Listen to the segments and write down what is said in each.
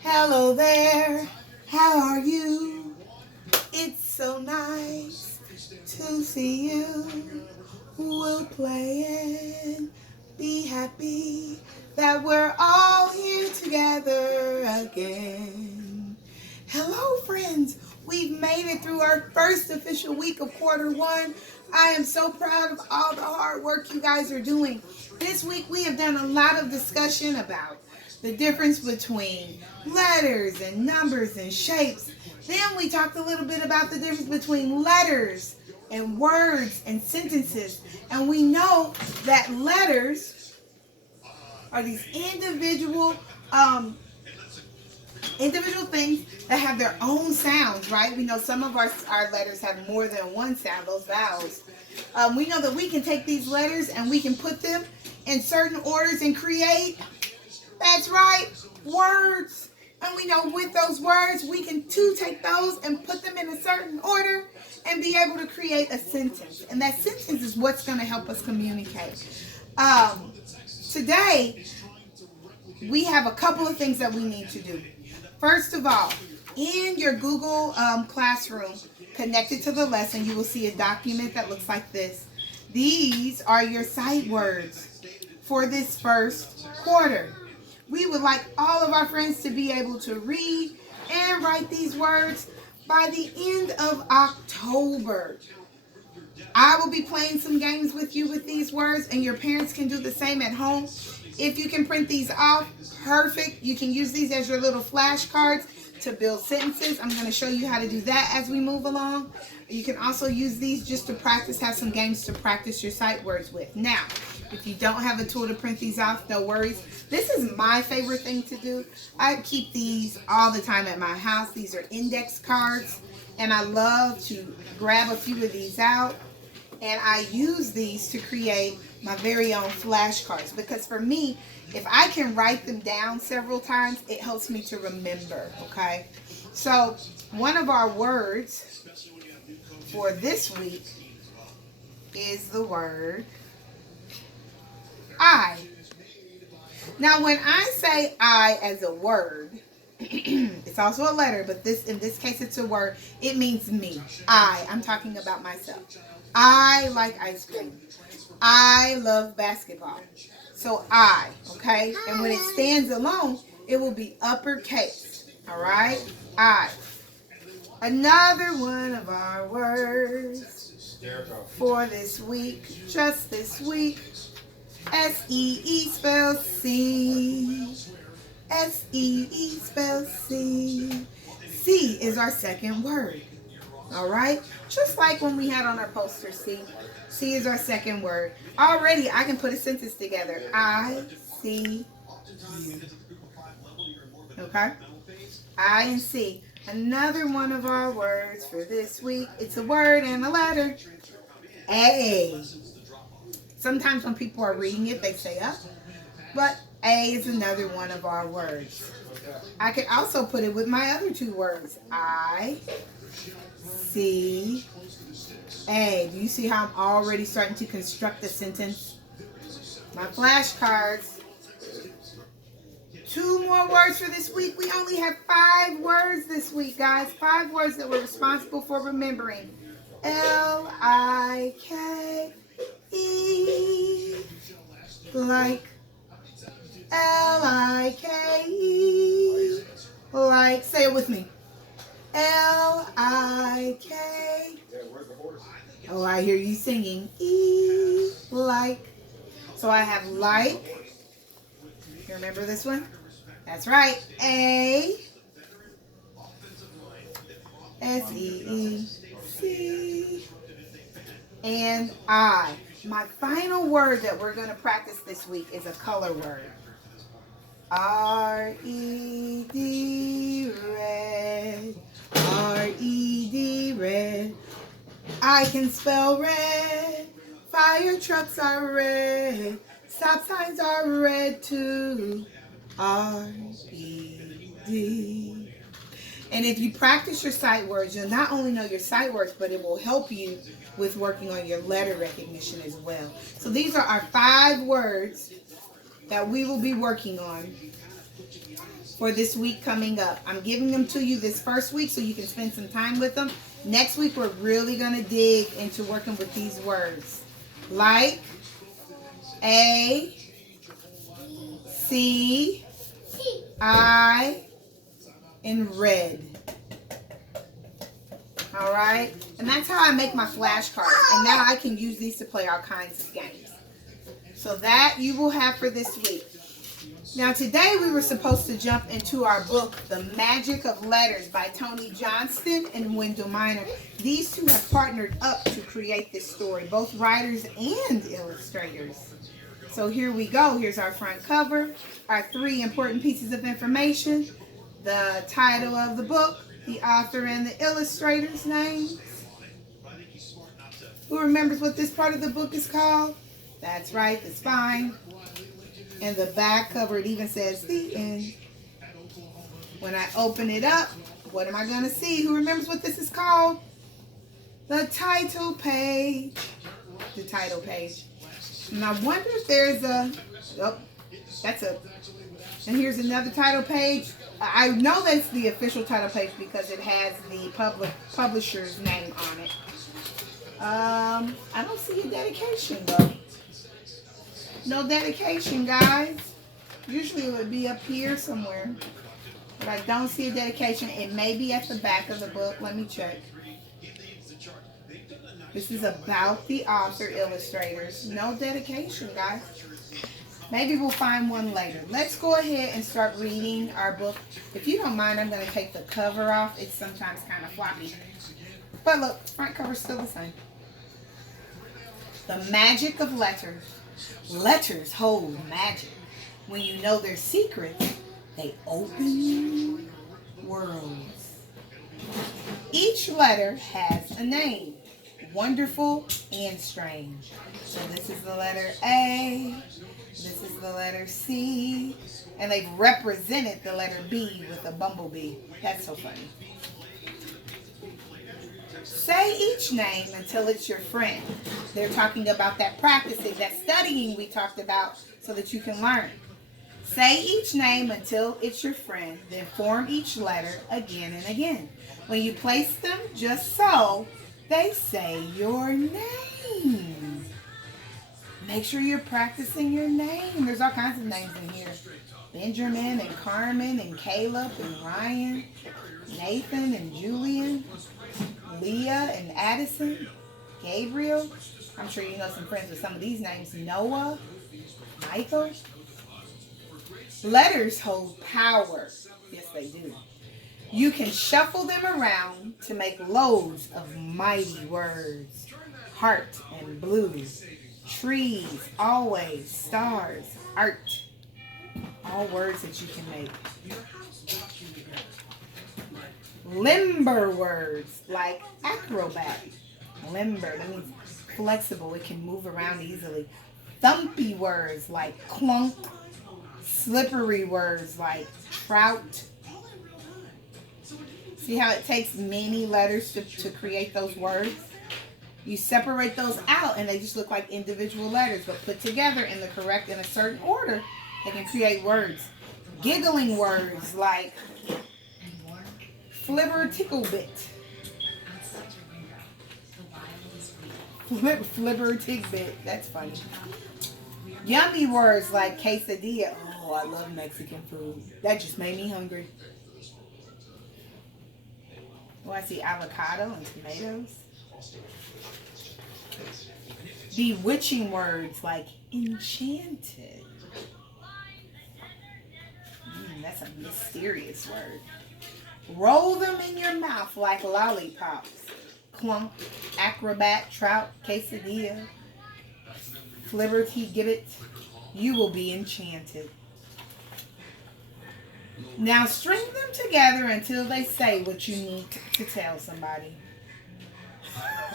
Hello there, how are you? It's so nice to see you. We'll play and be happy that we're all here together again. Hello, friends. We've made it through our first official week of quarter one. I am so proud of all the hard work you guys are doing. This week we have done a lot of discussion about the difference between letters and numbers and shapes. Then we talked a little bit about the difference between letters and words and sentences. And we know that letters are these um, individual things that have their own sounds, right? We know some of our letters have more than one sound, those vowels. We know that we can take these letters and we can put them in certain orders and create, that's right, words. And we know with those words, we can too take those and put them in a certain order and be able to create a sentence. And that sentence is what's going to help us communicate. Today, we have a couple of things that we need to do. First of all, in your Google Classroom, connected to the lesson, you will see a document that looks like this. These are your sight words for this first quarter. We would like all of our friends to be able to read and write these words by the end of October. I will be playing some games with you with these words, and your parents can do the same at home. If you can print these off, perfect. You can use these as your little flashcards to build sentences. I'm going to show you how to do that as we move along. You can also use these just to practice, have some games to practice your sight words with. Now, if you don't have a tool to print these off, no worries. This is my favorite thing to do. I keep these all the time at my house. These are index cards, and I love to grab a few of these out, and I use these to create my very own flashcards, because for me, if I can write them down several times, it helps me to remember, okay? So one of our words for this week is the word I. Now, when I say I as a word, it's also a letter, but in this case it's a word. It means me. I'm talking about myself. I like ice cream. I love basketball. So I, okay? And when it stands alone, it will be uppercase. All right? I. Another one of our words for this week, just this week. S-E-E spells C. S-E-E spells C. C is our second word. All right? Just like when we had on our poster C. C is our second word. Already, I can put a sentence together. I see you. Okay? I and C. Another one of our words for this week. It's a word and a letter. A. Sometimes when people are reading it, they say up. But A is another one of our words. I could also put it with my other two words. I see A. Do you see how I'm already starting to construct a sentence? My flashcards. 2 more words for this week. We only have 5 words this week, guys. 5 words that we're responsible for remembering. L-I-K-E. Like. L-I-K-E. Like. Say it with me. L-I-K. Oh, I hear you singing. E, like. So I have like. You remember this one? That's right. A. S-E-E-C. And I. My final word that we're going to practice this week is a color word. R-E-D, red. R-E-D, red. I can spell red. Fire trucks are red. Stop signs are red too. R-E-D. And if you practice your sight words, you'll not only know your sight words, but it will help you with working on your letter recognition as well. So these are our 5 words that we will be working on for this week coming up. I'm giving them to you this first week so you can spend some time with them. Next week, we're really going to dig into working with these words. Like, A, C, I, and red. All right? And that's how I make my flashcards. And now I can use these to play all kinds of games. So that you will have for this week. Now today we were supposed to jump into our book, The Magic of Letters by Tony Johnston and Wendell Minor. These two have partnered up to create this story, both writers and illustrators. So here we go. Here's our front cover, our 3 important pieces of information, the title of the book, the author and the illustrator's names. Who remembers what this part of the book is called? That's right, the spine. And the back cover, it even says the end. When I open it up, what am I going to see? Who remembers what this is called? The title page. The title page. And I wonder if there's a... Oh, that's a... And here's another title page. I know that's the official title page because it has the publisher's name on it. I don't see a dedication though. No dedication, guys. Usually it would be up here somewhere. But I don't see a dedication. It may be at the back of the book. Let me check. This is about the author, illustrators. No dedication, guys. Maybe we'll find one later. Let's go ahead and start reading our book. If you don't mind, I'm going to take the cover off. It's sometimes kind of floppy. But look, front cover's still the same. The magic of letters. Letters hold magic. When you know their secrets, they open worlds. Each letter has a name, wonderful and strange. So this is the letter A, this is the letter C, and they've represented the letter B with a bumblebee. That's so funny. Say each name until it's your friend. They're talking about that practicing, that studying we talked about so that you can learn. Say each name until it's your friend, then form each letter again and again. When you place them just so, they say your name. Make sure you're practicing your name. There's all kinds of names in here. Benjamin and Carmen and Caleb and Ryan, Nathan and Julian, Leah and Addison, Gabriel. I'm sure you know some friends with some of these names. Noah, Michael. Letters hold power. Yes, they do. You can shuffle them around to make loads of mighty words. Heart and blue. Trees, always, stars, art. All words that you can make. Limber words like acrobat. Limber, that means flexible. It can move around easily. Thumpy words like clunk. Slippery words like trout. See how it takes many letters to create those words? You separate those out and they just look like individual letters, but put together in a certain order, they can create words. Giggling words like flibber tickle bit. Flibber tigbit. That's funny. Yummy words like quesadilla. Oh, I love Mexican food. That just made me hungry. Oh, I see avocado and tomatoes. Bewitching words like enchanted. That's a mysterious word. Roll them in your mouth like lollipops. Clunk, acrobat, trout, quesadilla, flibberty gibbet. You will be enchanted. Now string them together until they say what you need to tell somebody.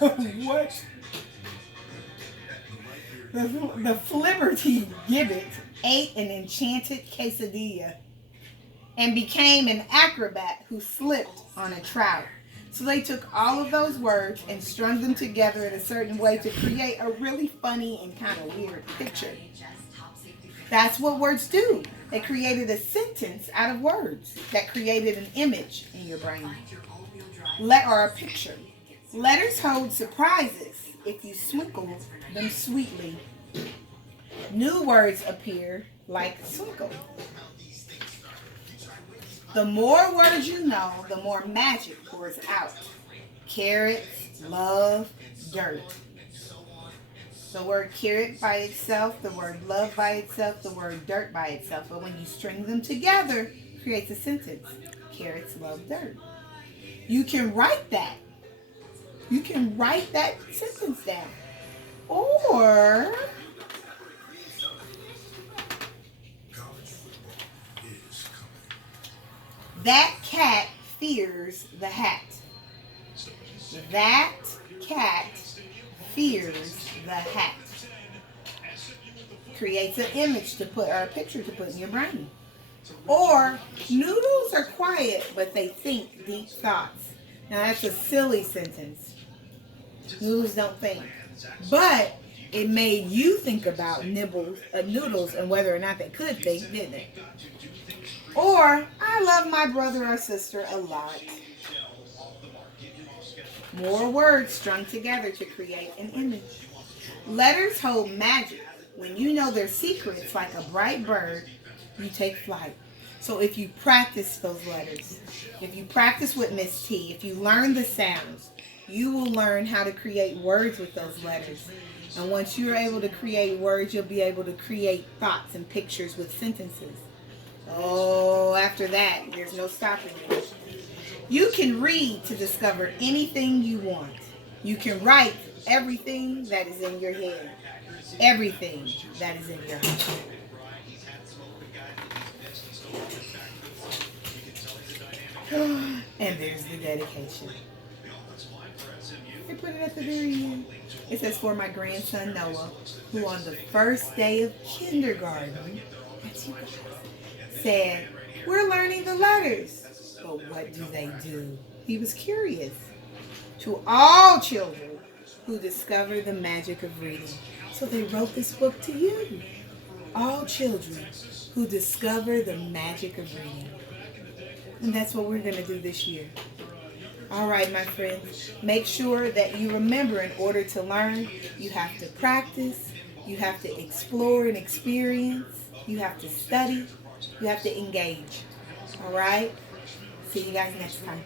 What? The flibberty gibbet ate an enchanted quesadilla and became an acrobat who slipped on a trout. So they took all of those words and strung them together in a certain way to create a really funny and kind of weird picture. That's what words do. They created a sentence out of words that created an image in your brain. Or a picture. Letters hold surprises if you sprinkle them sweetly. New words appear like sprinkle. The more words you know, the more magic pours out. Carrots, love, dirt. The word carrot by itself, the word love by itself, the word dirt by itself. But when you string them together, it creates a sentence. Carrots, love, dirt. You can write that. You can write that sentence down. Or that cat fears the hat. That cat fears the hat. Creates an image to put, or a picture to put in your brain. Or noodles are quiet, but they think deep thoughts. Now that's a silly sentence. Noodles don't think. But it made you think about noodles and whether or not they could think, didn't it? Or, I love my brother or sister a lot. More words strung together to create an image. Letters hold magic. When you know their secrets, like a bright bird, you take flight. So if you practice those letters, if you practice with Miss T, if you learn the sounds, you will learn how to create words with those letters. And once you're able to create words, you'll be able to create thoughts and pictures with sentences. Oh, after that, there's no stopping you. You can read to discover anything you want. You can write everything that is in your head. Everything that is in your heart. And there's the dedication. They put it at the very end. It says, for my grandson Noah, who on the first day of kindergarten, that's you guys, said, we're learning the letters. But what do they do? He was curious. To all children who discover the magic of reading. So they wrote this book to you. All children who discover the magic of reading. And that's what we're going to do this year. All right, my friends. Make sure that you remember, in order to learn, you have to practice. You have to explore and experience. You have to study. You have to engage. All right? See you guys next time.